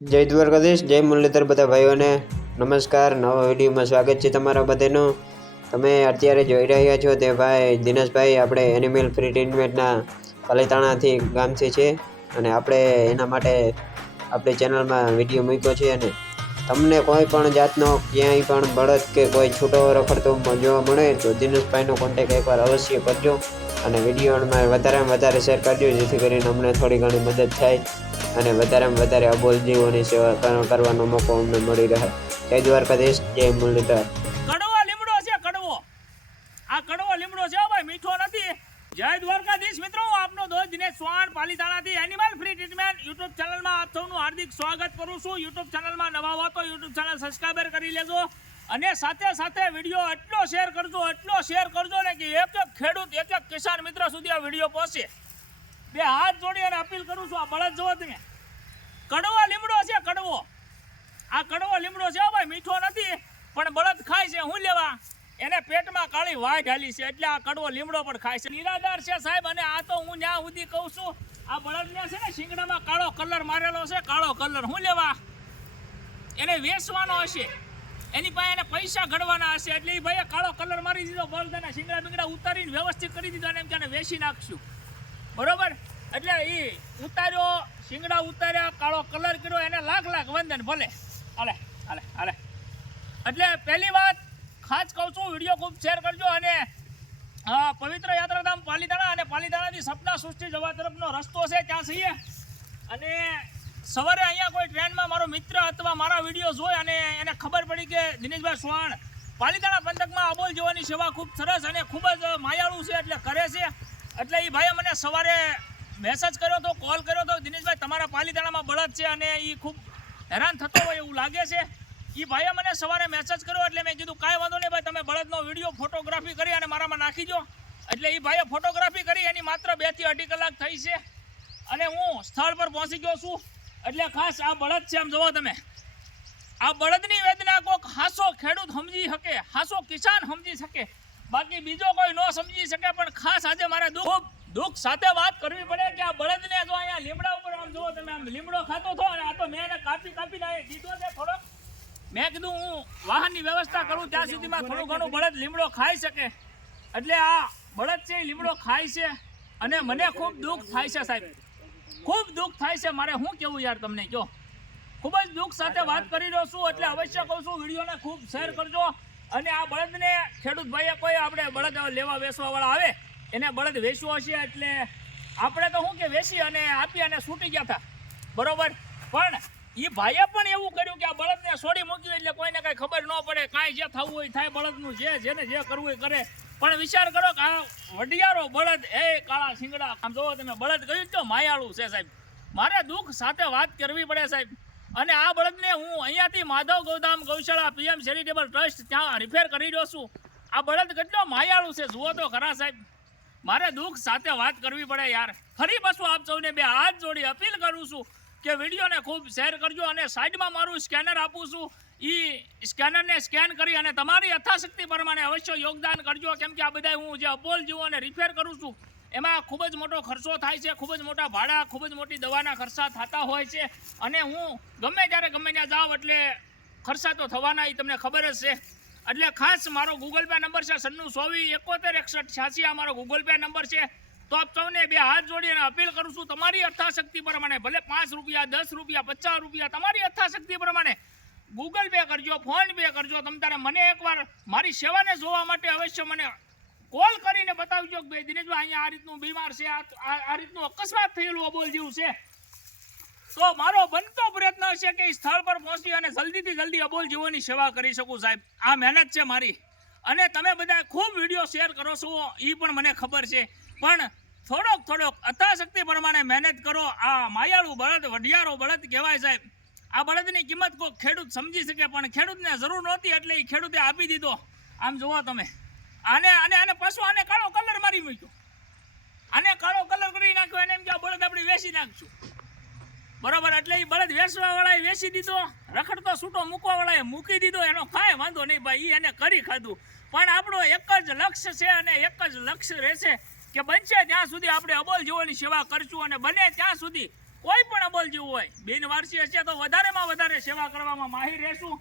જય દ્વારકાધીશ, જય મુરલીધર બધા ભાઈઓને. નમસ્કાર, નવા વિડીયોમાં સ્વાગત છે તમારા બધાનું. તમે અત્યારે જોઈ રહ્યા છો તે ભાઈ દિનેશભાઈ, આપણે એનિમલ ફ્રી ટ્રીટમેન્ટના પાલીતાણાથી ગામથી છે અને આપણે એના માટે આપણી ચેનલમાં વીડિયો મૂક્યો છે અને તમને કોઈ પણ જાતનો ક્યાંય પણ બળદ કે કોઈ છૂટો રખડતો જોવા મળે તો દિનેશભાઈનો કોન્ટેક એકવાર અવશ્ય કરજો અને વિડીયોમાં વધારેમાં વધારે શેર કરજો, જેથી કરીને અમને થોડી ઘણી મદદ થાય. અને વધારેમાં વધારે અબોલ જીવોની સેવા કર- કરવાનો મોકો અમને મળી રહે. જય દ્વારકાધીશ, જય મુરલીધર. કડવો લીમડો છે, કડવો. આ કડવો લીમડો છે ભાઈ, મીઠો નથી. જય દ્વારકાધીશ મિત્રો, આપનો દોસ્ત દિનેશ ચૌહાણ પાલીતાણાથી એનિમલ ફ્રી ટ્રીટમેન્ટ યુટ્યુબ ચેનલમાં આપ સૌનું હાર્દિક સ્વાગત કરું છું. યુટ્યુબ ચેનલમાં નવા હો તો યુટ્યુબ ચેનલ સબસ્ક્રાઈબર કરી લેજો. અને સાથે સાથે વીડિયો એટલો શેર કરજો એટલો શેર કરજો ને કે એક એક ખેડૂત, એક એક કિસાન મિત્ર સુધી આ વીડિયો પહોંચે. બે હાથ જોડી અને અપીલ કરું છું, આ બળદ જોવો તમે. કડવો લીમડો છે, કડવો. આ કડવો લીમડો છે ભાઈ, મીઠો નથી, પણ બળદ ખાય છે, હું લેવા? એને પેટમાં કાળી વાય ઢાલી છે, એટલે આ કડવો લીમડો પણ ખાય છે. નિરાધાર છે સાહેબ, અને આ તો હું ન્યા સુધી કહું છું, આ બળદને છે ને, શિંગડામાં કાળો કલર મારેલો છે, કાળો કલર, હું લેવા? એને વેચવાનો હશે. એની પાસે એને પૈસા ઘડવાના હશે, એટલે એ ભાઈએ કાળો કલર મારી દીધો બળદ અને શિંગડા બિંગડા ઉતારીને વ્યવસ્થિત કરી દીધો, અને એમ કે વેચી નાખશું. બરોબર? એટલે એ ઉતાર્યો, શિંગડા ઉતાર્યા, કાળો કલર કર્યો, એને લાખ લાખ વંદન, ભલે. હાલે હાલે હાલે. એટલે પહેલી વાત, ખાસ કહું છું, વીડિયો ખૂબ શેર કરજો અને પવિત્ર યાત્રાધામ પાલીતાણા અને પાલીતાણાથી સપના સૃષ્ટિ જવા તરફનો રસ્તો છે, ત્યાં છીએ. અને સવારે અહીંયા કોઈ ટ્રેનમાં મારો મિત્ર અથવા મારા વીડિયો જોઈ અને એને ખબર પડી કે દિનેશભાઈ ચૌહાણ પાલીતાણા પંથકમાં અબોલ જોવાની સેવા ખૂબ સરસ અને ખૂબ જ માયાળું છે, એટલે કરે છે. એટલે એ ભાઈએ મને સવારે મેસેજ કર્યો હતો કોલ કર્યો હતો દિનેશભાઈ, તમારા પાલીતાણામાં બળદ છે અને એ ખૂબ હેરાન થતો હોય એવું લાગે છે. એ ભાઈએ મને સવારે મેસેજ કર્યો એટલે મેં કીધું, કાંઈ વાંધો નહીં ભાઈ, તમે બળદનો વીડિયો ફોટોગ્રાફી કરી અને મારામાં નાખી દો એટલે એ ભાઈએ ફોટોગ્રાફી કરી, એની માત્ર બેથી અઢી કલાક થઈ છે. અને હું સ્થળ પર પહોંચી ગયો છું. એટલે ખાસ આ બળદ છે, આમ જોવો તમે. આ બળદની વેદના કોઈક હાસો ખેડૂત સમજી શકે, હાસો કિસાન સમજી શકે. બાકી બીજો કોઈ ન સમજી શકે, પણ ખાસ આજે મારે દુઃખ દુઃખ સાથે વાત કરવી પડે કે આ બળદને જો અહીંયા લીમડા ઉપર આમ જુઓ તમે આમ લીમડો ખાતો હતો અને આ તો મેં એને કાપી કાપીને અહીં દીધો છે થોડોક. મેં કીધું હું વાહનની વ્યવસ્થા કરું ત્યાં સુધીમાં થોડું ઘણું બળદ લીમડો ખાઈ શકે. એટલે આ બળદ છે એ લીમડો ખાય છે અને મને ખૂબ દુઃખ થાય છે સાહેબ. ખૂબ દુઃખ થાય છે. મારે શું કેવું યાર તમને? કહો ખૂબ જ દુઃખ સાથે વાત કરી રહ્યો છું એટલે અવશ્ય કહું છું, વિડીયોને ખૂબ શેર કરજો. અને આ બળદને ખેડૂત ભાઈએ કોઈ આપણે બળદ લેવા વેચવા વાળા આવે એને બળદ વેચવો હશે એટલે આપણે તો શું કે વેચી અને આપી અને છૂટી ગયા હતા. બરોબર? પણ એ ભાઈએ પણ એવું કર્યું કે આ બળદને છોડી મૂક્યું એટલે કોઈને કાંઈ ખબર ન પડે કાંઈ જે થવું હોય થાય, બળદનું જે, જેને જે કરવું હોય કરે. પણ વિચાર કરો કે આ વડિયારો બળદ, એ કાળા શિંગડા. આમ જોવો તમે, બળદ કહ્યું તો માયાળું છે સાહેબ? મારે દુઃખ સાથે વાત કરવી પડે સાહેબ. અને આ બળદને હું અહીંયાથી Madhav Gaudham Gaushala PM charitable trust ત્યાં રિપેર કરી રહ્યો છું. આ બળદ કેટલો માયાળું છે, જુઓ તો ખરા સાહેબ. મારે દુઃખ સાથે વાત કરવી પડે યાર. ફરી પાછું આપ સૌને બે હાથ જોડી અપીલ કરું છું કે વિડીયોને ખૂબ શેર કરજો અને સાઈડમાં મારું સ્કેનર આપું છું. એ સ્કેનરને સ્કેન કરી અને તમારી યથાશક્તિ પ્રમાણે અવશ્ય યોગદાન કરજો. કેમ કે આ બધા હું જે અપોલ જીવોને રિપેર કરું છું, એમાં ખૂબ જ મોટો ખર્ચો થાય છે, ખૂબ જ મોટા ભાડા, ખૂબ જ મોટી દવાના ખર્ચા થતા હોય છે. અને હું ગમે ત્યારે ગમે ત્યાં જાઉં એટલે ખર્ચા તો થવાના એ તમને ખબર જ છે. એટલે ખાસ મારો ગૂગલ પે નંબર છે સન્નું સોવી એકોતેર, એકસઠ, છ્યાસી, આ મારો ગૂગલ પે નંબર છે. તો આપ સૌને બે હાથ જોડી અને અપીલ કરું છું, તમારી અથાશક્તિ પ્રમાણે, ભલે પાંચ રૂપિયા, દસ રૂપિયા, પચાસ રૂપિયા, તમારી અથાશક્તિ પ્રમાણે ગૂગલ પે કરજો ફોન પે કરજો, તમ તારે મને એકવાર મારી સેવાને જોવા માટે અવશ્ય મને કોલ કરીને બતાવજો કે ભાઈ, દિનેશભાઈ, અહીંયા આ રીતનું બીમાર છે આ રીતનું અકસ્માત થયેલું અબોલ જેવું છે. તો મારો બનતો પ્રયત્ન છે કે સ્થળ પર પહોંચી અને જલ્દીથી જલ્દી અબોલ જીવોની સેવા કરી શકું સાહેબ. આ મહેનત છે મારી. અને તમે બધા ખૂબ વીડિયો શેર કરો છો એ પણ મને ખબર છે. પણ થોડોક થોડોક અથાશક્તિ પ્રમાણે મહેનત કરો. આ માયાળું બળદ, વઢિયારો બળદ કહેવાય સાહેબ. આ બળદની કિંમત કોઈ ખેડૂત સમજી શકે, પણ ખેડૂતને જરૂર નહોતી એટલે એ ખેડૂતે આપી દીધો. આમ જુઓ તમે. આને આને આને પશુ આને કાળો કલર મારી મૂક્યો. આને કાળો કલર કરી નાખ્યો, એને એમ કે બળદ આપણે વેચી નાખશું. બરાબર, એટલે એ બળદ વેચવા વાળાએ વેચી દીધો, રખડતો છૂટો મૂકવા વાળાએ મૂકી દીધો, એનો કાંઈ વાંધો નહીં ભાઈ એ એને કરી ખાધું. પણ આપણો એક જ લક્ષ્ય છે અને એક જ લક્ષ્ય રહેશે કે બનશે ત્યાં સુધી આપણે અબોલ જીવોની સેવા કરશું અને બને ત્યાં સુધી કોઈ પણ અબોલ જીવ હોય બિનવારસી હશે તો વધારેમાં વધારે સેવા કરવામાં માહિર રહેશું.